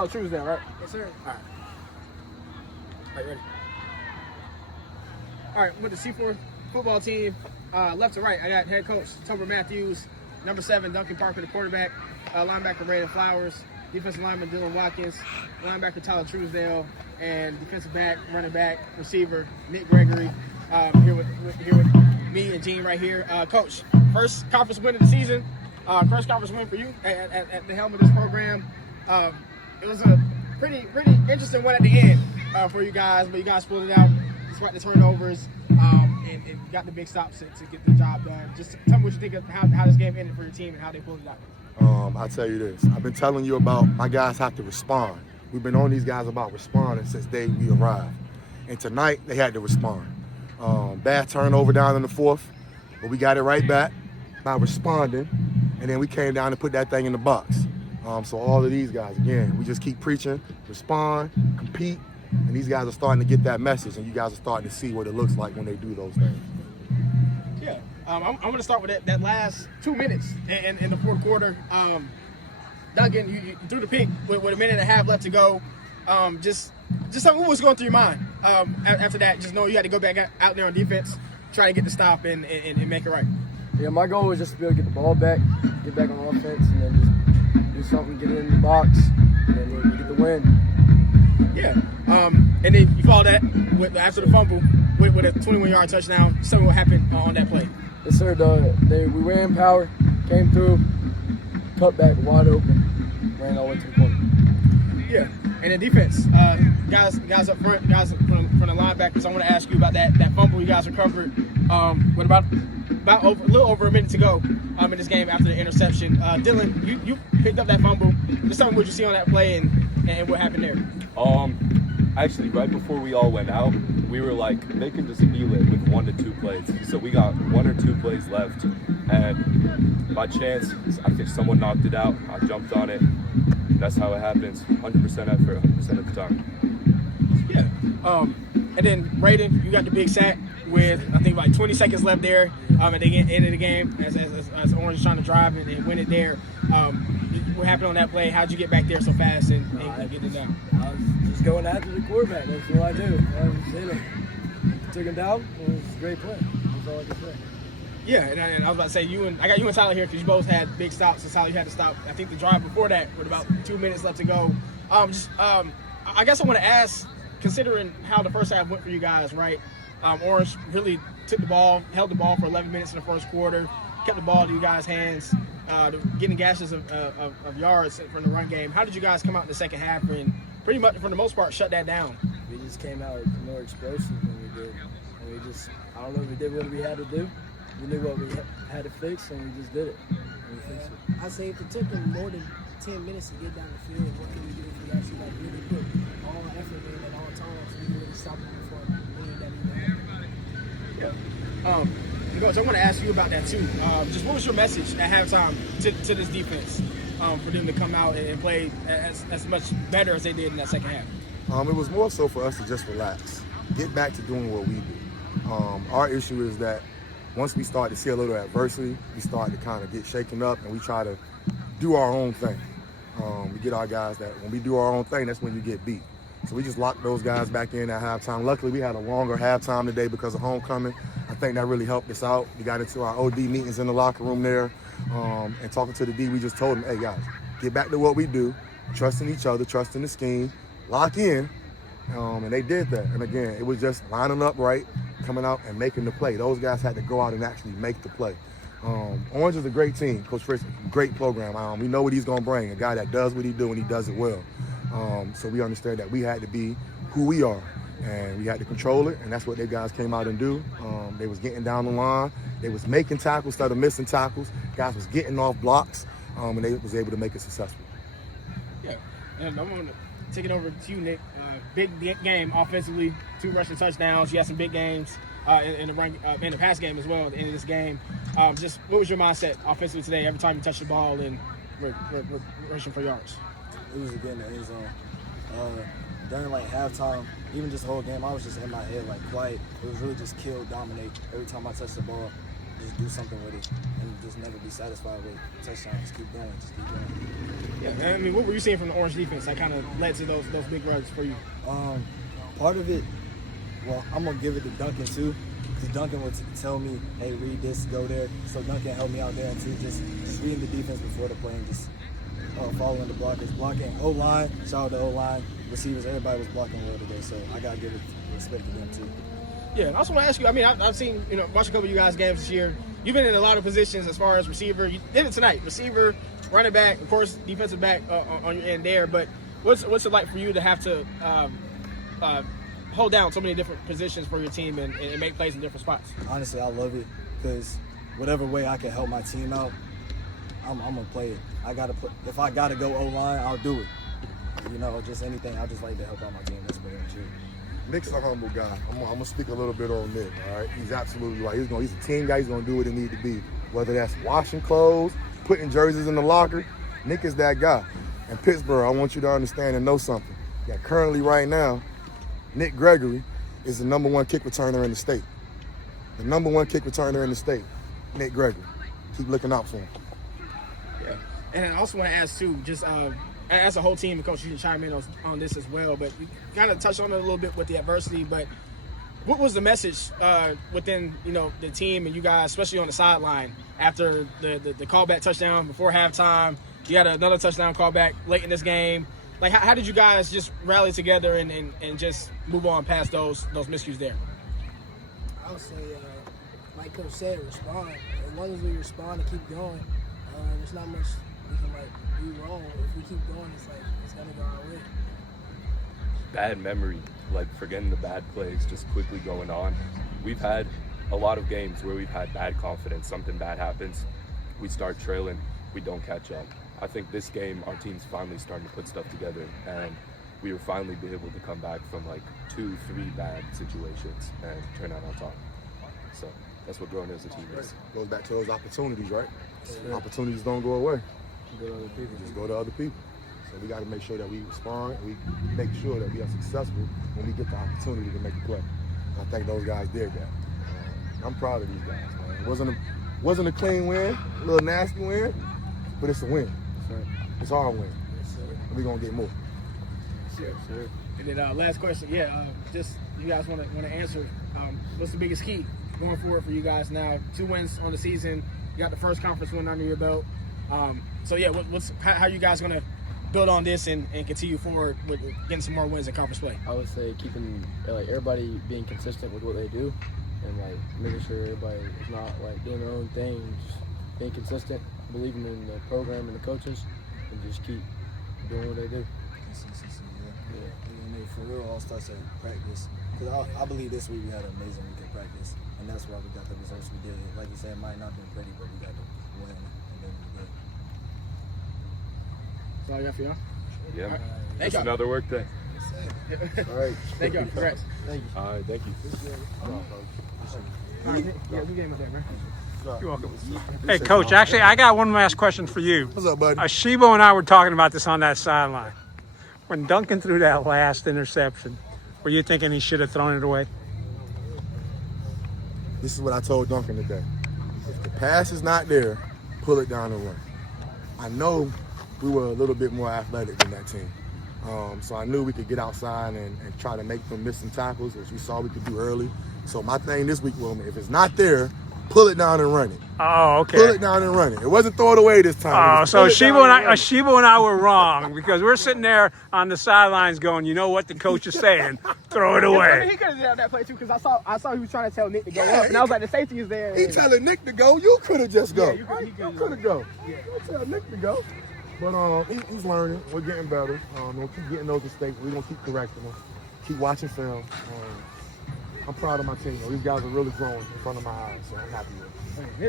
Tyler Truesdale, right? Yes, sir. All right, ready? All right, with the Seaforth football team, left to right, I got head coach Tober Matthews, number 7, Duncan Parker, the quarterback, linebacker Brandon Flowers, defensive lineman Dylan Watkins, linebacker Tyler Truesdale, and defensive back, running back, receiver Nick Gregory. Here with me and Gene right here. Coach, first conference win of the season, first conference win for you at the helm of this program. It was a pretty interesting one at the end for you guys, but you guys pulled it out despite the turnovers and got the big stops to get the job done. Just tell me what you think of how this game ended for your team and how they pulled it out. I'll tell you this. I've been telling you about my guys have to respond. We've been on these guys about responding since day we arrived. And tonight, they had to respond. Bad turnover down in the fourth, but we got it right back by responding. And then we came down and put that thing in the box. So all of these guys, again, we just keep preaching, respond, compete, and these guys are starting to get that message, and you guys are starting to see what it looks like when they do those things. Yeah, I'm going to start with that last 2 minutes in the fourth quarter. Duncan, you threw the pick with a minute and a half left to go. Just tell me what was going through your mind after that. Just know you had to go back out there on defense, try to get the stop and make it right. Yeah, my goal was just to be able to get the ball back, get back on offense, and then just do something, get it in the box, and then get the win. Yeah. And then you follow that after the fumble with a 21-yard touchdown. Just tell me what happened on that play. Yes, sir. We ran power, came through, cut back wide open, ran all the way to the corner. Yeah. And the defense, guys up front, guys from the linebackers. I want to ask you about that fumble you guys recovered. With about a little over a minute to go in this game after the interception. Dylan, you picked up that fumble. Just tell me what you see on that play and what happened there. Actually, right before we all went out, we were like, they can just kneel it with 1 to 2 plays. So we got 1 or 2 plays left, and by chance, I think someone knocked it out. I jumped on it. That's how it happens. 100% effort, 100% of the time. Yeah. And then Raiden, you got the big sack with I think like 20 seconds left there at the end of the game as Orange is trying to drive and win it there. What happened on that play? How'd you get back there so fast and get it done? I was just going after the quarterback. That's what I do. I just hit him. Took him down. It was a great play. That's all I can say. Yeah, and I was about to say, I got you and Tyler here because you both had big stops. That's how you had to stop. I think the drive before that with about 2 minutes left to go. I guess I want to ask, considering how the first half went for you guys, right? Orange really took the ball, held the ball for 11 minutes in the first quarter, kept the ball to you guys' hands, getting gashes of yards from the run game. How did you guys come out in the second half and pretty much, for the most part, shut that down? We just came out more explosive than we did. And we just, I don't know if we did what we had to do. We knew what we had to fix, and we just did it. And we fixed it. I say if it took them more than 10 minutes to get down the field, what can we do if we actually really put all effort in at all times and really stop them before we need that even? Yeah. Coach, I want to ask you about that too. Just what was your message at halftime to this defense for them to come out and play as much better as they did in that second half? It was more so for us to just relax, get back to doing what we do. Our issue is that once we start to see a little adversity, we start to kind of get shaken up and we try to do our own thing. We get our guys that when we do our own thing, that's when you get beat. So we just locked those guys back in at halftime. Luckily, we had a longer halftime today because of homecoming. I think that really helped us out. We got into our OD meetings in the locker room there. And talking to the D, we just told them, hey, guys, get back to what we do, trust in each other, trust in the scheme, lock in. And they did that. And again, it was just lining up right, coming out and making the play. Those guys had to go out and actually make the play. Orange is a great team. Coach Fritz, great program. We know what he's going to bring, a guy that does what he do and he does it well. So we understand that we had to be who we are and we had to control it, and that's what they guys came out and do. They was getting down the line. They was making tackles instead of missing tackles. Guys was getting off blocks, and they was able to make it successful. Yeah, and I'm going to take it over to you, Nick. Big game offensively, 2 rushing touchdowns. You had some big games in the pass game as well at the end of this game. Just what was your mindset offensively today every time you touched the ball and we're rushing for yards? It was again the end zone. During halftime, even just the whole game, I was just in my head quiet. It was really just kill, dominate every time I touched the ball. just do something with it and just never be satisfied with touchdowns. Just keep going. Just keep going. Yeah, I mean, what were you seeing from the Orange defense that kind of led to those big runs for you? Part of it, well, I'm going to give it to Duncan, too. Because Duncan would tell me, hey, read this, go there. So Duncan helped me out there, too. Just reading the defense before the play and just following the blockers. Blocking O-line, shout out to O-line, receivers, everybody was blocking well today. So I got to give it respect to them, too. Yeah, and I also want to ask you, I mean, I've seen, watched a couple of you guys' games this year. You've been in a lot of positions as far as receiver. You did it tonight. Receiver, running back, of course, defensive back on your end there. But what's it like for you to have to hold down so many different positions for your team and make plays in different spots? Honestly, I love it because whatever way I can help my team out, I'm going to play it. If I got to go O-line, I'll do it. Just anything. I just like to help out my team. That's pretty much it. Nick's a humble guy. I'm gonna speak a little bit on Nick. All right, he's absolutely right. He's a team guy. He's gonna do what he needs to be. Whether that's washing clothes, putting jerseys in the locker, Nick is that guy. And Pittsboro, I want you to understand and know something. That currently, right now, Nick Gregory is the #1 kick returner in the state. The #1 kick returner in the state, Nick Gregory. Keep looking out for him. Yeah, and I also want to ask too, just as a whole team, and Coach, you can chime in on this as well, but you kind of touched on it a little bit with the adversity, but what was the message within, the team and you guys, especially on the sideline, after the callback touchdown before halftime? You had another touchdown callback late in this game. Like, how did you guys just rally together and just move on past those miscues there? I would say, like Coach said, respond. As long as we respond and keep going, there's not much we can do wrong. If we keep going, it's gonna go our way. Bad memory, forgetting the bad plays, just quickly going on. We've had a lot of games where we've had bad confidence. Something bad happens, we start trailing, we don't catch up. I think this game, our team's finally starting to put stuff together, and we will finally be able to come back from 2-3 bad situations and turn out on top. So that's what growing as a team is. Goes back to those opportunities, right? Opportunities don't go away. Go to other people. Just go to other people. So we got to make sure that we respond and we make sure that we are successful when we get the opportunity to make a play. I think those guys did that. I'm proud of these guys, man. It wasn't a clean win, a little nasty win, but it's a win. That's right. It's our win. Yes, sir. And we're going to get more. Yes, sir. And then last question, just you guys want to answer, what's the biggest key going forward for you guys now? 2 wins on the season. You got the first conference win under your belt. How are you guys going to build on this and continue forward with getting some more wins in conference play? I would say keeping everybody being consistent with what they do and making sure everybody is not doing their own thing, just being consistent, believing in the program and the coaches, and just keep doing what they do. Consistency, yeah. And for real, all starts at practice. Because I believe this week we had an amazing week of practice, and that's why we got the results we did. Like you said, it might not have been pretty, but we got the win, and then we did. That's all I got for y'all. Yeah. Right. Thank It's y'all. another work day. All right. Thank y'all. Congrats. Thank you. All right, thank you. All right, Nick, good game with that, man. You're welcome. Hey, Coach, actually, I got one last question for you. What's up, buddy? Shibo and I were talking about this on that sideline. When Duncan threw that last interception, were you thinking he should have thrown it away? This is what I told Duncan today. If the pass is not there, pull it down and run. I know we were a little bit more athletic than that team. So I knew we could get outside and try to make them miss some tackles, as we saw we could do early. So my thing this week, Wilman, if it's not there, pull it down and run it. Oh, okay. Pull it down and run it. It wasn't throw it away this time. Oh, so Shibo and I were wrong because we're sitting there on the sidelines going, you know what the coach is saying, throw it I mean, away. he could have done that play too because I saw he was trying to tell Nick to go up, and I was like, the safety is there. He telling Nick to go. You could have just go. Yeah, you could have go. You tell Nick to go. But he's learning. We're getting better. We'll keep getting those mistakes. We're going to keep correcting them. Keep watching film. I'm proud of my team. These guys are really growing in front of my eyes, so I'm happy with it.